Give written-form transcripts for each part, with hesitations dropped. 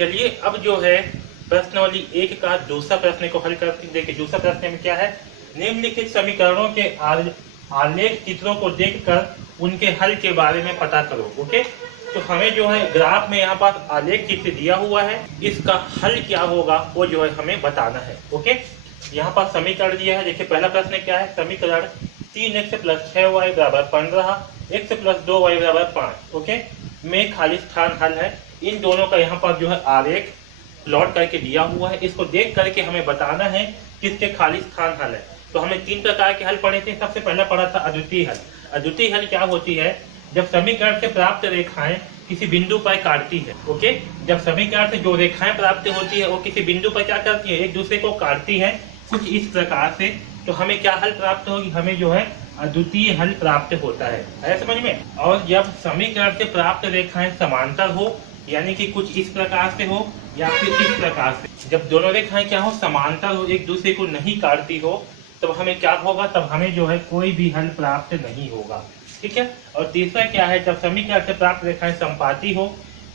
चलिए अब जो है प्रश्नावली 1 का दूसरा प्रश्न को हल करते हैं। देखिए दूसरा प्रश्न में क्या है, निम्नलिखित समीकरणों के आलेख चित्रों को देखकर उनके हल के बारे में पता करो। ओके, तो हमें जो है ग्राफ में यहाँ पास आलेख चित्र दिया हुआ है, इसका हल क्या होगा वो जो है हमें बताना है। ओके, यहाँ पास समीकरण दिया है। देखिए पहला प्रश्न क्या है, समीकरण 3x + 6y = 15, x + 2y = 5 okay में खाली स्थान हल है। इन दोनों का यहाँ पर जो है आरेख प्लॉट करके दिया हुआ है, इसको देख करके हमें बताना है किसके खाली स्थान हल है। तो हमें 3 प्रकार के हल पढ़े थे। सबसे पहला पढ़ा था अद्वितीय हल। अद्वितीय हल क्या होती है, जब समीकरण से प्राप्त रेखाएं किसी बिंदु पर काटती है। ओके, जब समीकरण से जो रेखाएं प्राप्त होती है वो किसी बिंदु पर क्या करती है, एक दूसरे को काटती है कुछ इस प्रकार से। तो हमें क्या हल प्राप्त होगी, हमें जो है अद्वितीय हल प्राप्त होता है समझ में। और जब समीकरण से प्राप्त रेखाएं समांतर हो, यानी कि कुछ इस प्रकार से हो या फिर इस प्रकार से, जब दोनों रेखाएं क्या हो, समांतर हो, एक दूसरे को नहीं काटती हो, तब हमें क्या होगा, तब हमें जो है कोई भी हल प्राप्त नहीं होगा। ठीक है। और तीसरा क्या है, जब समीकरण से प्राप्त रेखाएं समपाती हो,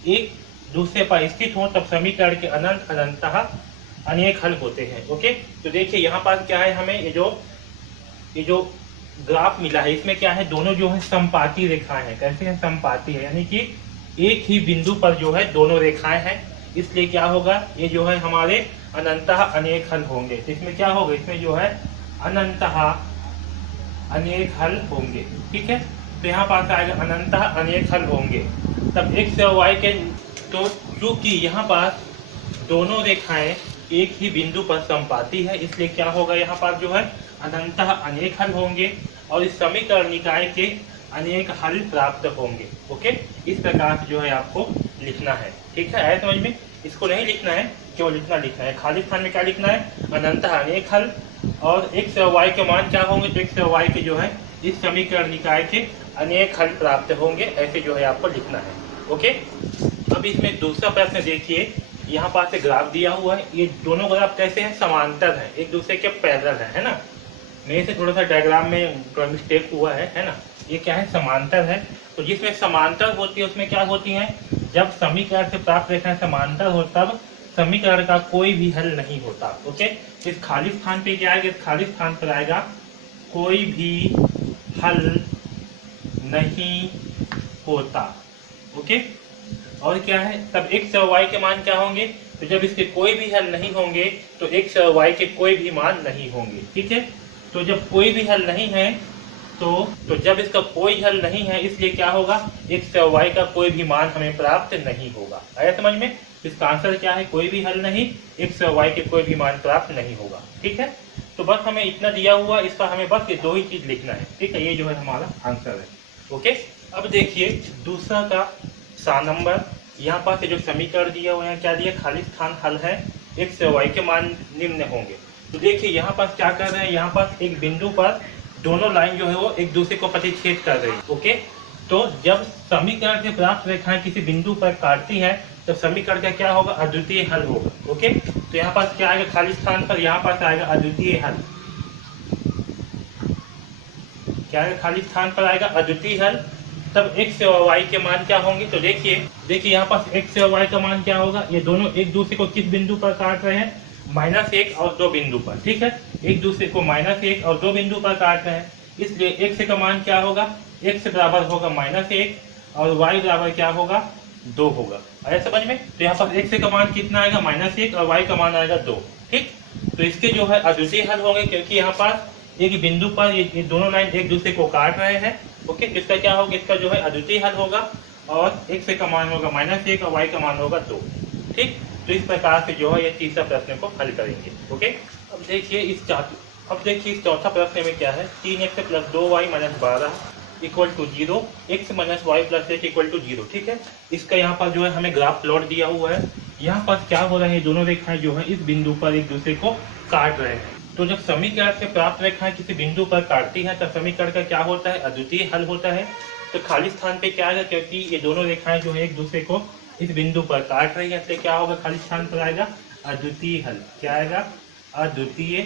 एक दूसरे पर स्थित हो, तब समीकरण के अनंत अनंतः अनेक हल होते हैं। ओके, तो देखिए यहाँ पास क्या है, हमें ये जो ग्राफ मिला है इसमें क्या है, दोनों जो है समपाती रेखाएं हैं। कैसे हैं, समपाती है, यानी कि एक ही बिंदु पर जो है दोनों रेखाएं हैं, इसलिए क्या होगा, ये जो है हमारे अनंतः अनेक हल होंगे। तो इसमें क्या होगा, इसमें जो है अनंतः अनेक हल होंगे। ठीक है, तो यहाँ पास आएगा अनंतः अनेक हल होंगे। तब x और y के, तो चूंकि यहाँ पास दोनों रेखाएं एक ही बिंदु पर समपाती है, इसलिए क्या होगा, यहाँ पास जो है अनंतः अनेक हल होंगे और इस समीकरण निकाय के अनेक हल प्राप्त होंगे। ओके, इस प्रकार से जो है आपको लिखना है। ठीक है, आया समझ में। इसको नहीं लिखना है, केवल इतना लिखना है, खाली स्थान में क्या लिखना है, अनंतः अनेक हल। और x और y के मान क्या होंगे, तो x और y के जो है इस समीकरण निकाय के अनेक हल प्राप्त होंगे, ऐसे जो है आपको लिखना है। ओके, अब इसमें दूसरा प्रश्न देखिए, यहाँ पास एक ग्राफ दिया हुआ है। ये दोनों ग्राफ कैसे हैं, समांतर हैं, एक दूसरे के पैरेलल है ना। मेरे से थोड़ा सा डायग्राम में थोड़ा मिस्टेक हुआ है ना। ये क्या है, समांतर है। तो जिसमें समांतर होती है उसमें क्या होती है, जब समीकरण से प्राप्त रेखाएं समांतर हो तब समीकरण का कोई भी हल नहीं होता। ओके, इस खाली स्थान पे क्या आएगा, इस खाली स्थान पर आएगा कोई भी हल नहीं होता। ओके, और क्या है, तब x और y के मान क्या होंगे, तो जब इसके कोई भी हल नहीं होंगे तो x और y के कोई भी मान नहीं होंगे। ठीक है, तो जब कोई भी हल नहीं है तो जब इसका कोई हल नहीं है, इसलिए क्या होगा, x और y का कोई भी मान हमें प्राप्त नहीं होगा। आया समझ में। इसका आंसर क्या है, कोई भी हल नहीं, x और y के कोई भी मान प्राप्त नहीं होगा। ठीक है, तो बस हमें इतना दिया हुआ, इसका हमें बस ये 2 ही चीज लिखना है। ठीक है, ये जो है हमारा आंसर है। ओके, अब देखिए दूसरा का 7 नंबर, यहाँ पर जो समीकरण दिया हुआ है, क्या दिया, खाली स्थान हल है, x और y के मान निम्न होंगे। तो देखिए यहाँ पर क्या कर रहे हैं, यहाँ पर एक बिंदु पर दोनों लाइन जो है वो एक दूसरे को प्रतिच्छेद कर रही है। ओके, तो जब समीकरण से प्राप्त रेखाएं किसी बिंदु पर काटती हैं, तो समीकरण का क्या होगा, अद्वितीय हल होगा। ओके, तो यहाँ पास क्या आएगा, खाली स्थान पर यहाँ पास आएगा अद्वितीय हल। क्या आएगा, खाली स्थान पर आएगा अद्वितीय हल। तब x और y के मान क्या होंगे, तो देखिए यहाँ पास x और y का मान क्या होगा, ये दोनों एक दूसरे को किस बिंदु पर काट रहे हैं, -1 और 2 बिंदु पर। ठीक है, एक दूसरे को -1 और 2 बिंदु पर काट रहे हैं, इसलिए x का मान क्या होगा, x बराबर होगा -1 और y बराबर क्या होगा, 2 होगा। आया समझ में। तो यहाँ पर x का मान कितना आएगा, -1 और y का मान आएगा 2। ठीक, तो इसके जो है अद्वितीय हल होंगे, क्योंकि यहाँ पास एक बिंदु पर ये दोनों लाइन एक दूसरे को काट रहे हैं। ओके, इसका क्या होगा, इसका जो है अद्वितीय हल होगा और x का मान होगा -1 और y का मान होगा 2। ठीक, तो इस प्रकार से जो है ये तीसरा प्रश्न को हल करेंगे। ओके, अब देखिए इस चौथा प्रश्न में क्या है, 3x + 2y - 12 = 0, x - y + 1 = 0। ठीक है, इसका यहाँ पर जो है हमें ग्राफ प्लॉट दिया हुआ है। यहाँ पर क्या हो रहा है, दोनों रेखाएं जो है इस बिंदु पर एक दूसरे को काट रहे हैं। तो जब समीकरण से प्राप्त रेखाएं किसी बिंदु पर काटती हैं, तब समीकरण का क्या होता है, अद्वितीय हल होता है। तो खाली स्थान पे क्या आएगा, क्योंकि ये दोनों रेखाएं जो है एक दूसरे को इस बिंदु पर काट रही है, इसलिए क्या होगा, खाली स्थान पर आएगा अद्वितीय हल। क्या आएगा, अद्वितीय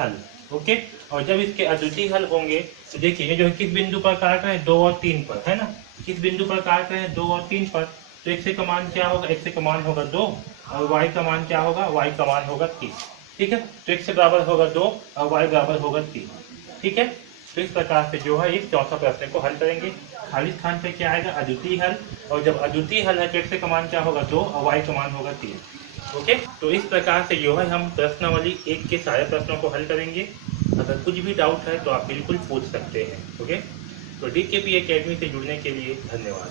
हल। ओके, और जब इसके अद्वितीय हल होंगे, तो देखिए ये जो है किस बिंदु पर काट रहे हैं, 2 और 3 पर, है ना। किस बिंदु पर काट रहे हैं, 2 और 3 पर। तो x का मान क्या होगा, x का मान होगा 2 और y का मान क्या होगा, y का मान होगा 3। ठीक है, तो x बराबर होगा 2 और y बराबर होगा 3। ठीक है, तो इस प्रकार से जो है इस चौथा प्रश्न को हल करेंगे। खाली स्थान पे क्या आएगा, अद्वितीय हल, और जब अद्वितीय हल है तो x का मान क्या होगा 2 और y का मान होगा 3। ओके, तो इस प्रकार से जो है हम प्रश्नावली 1 के सारे प्रश्नों को हल करेंगे। अगर कुछ भी डाउट है तो आप बिल्कुल पूछ सकते हैं। ओके, तो DKP एकेडमी से जुड़ने के लिए धन्यवाद।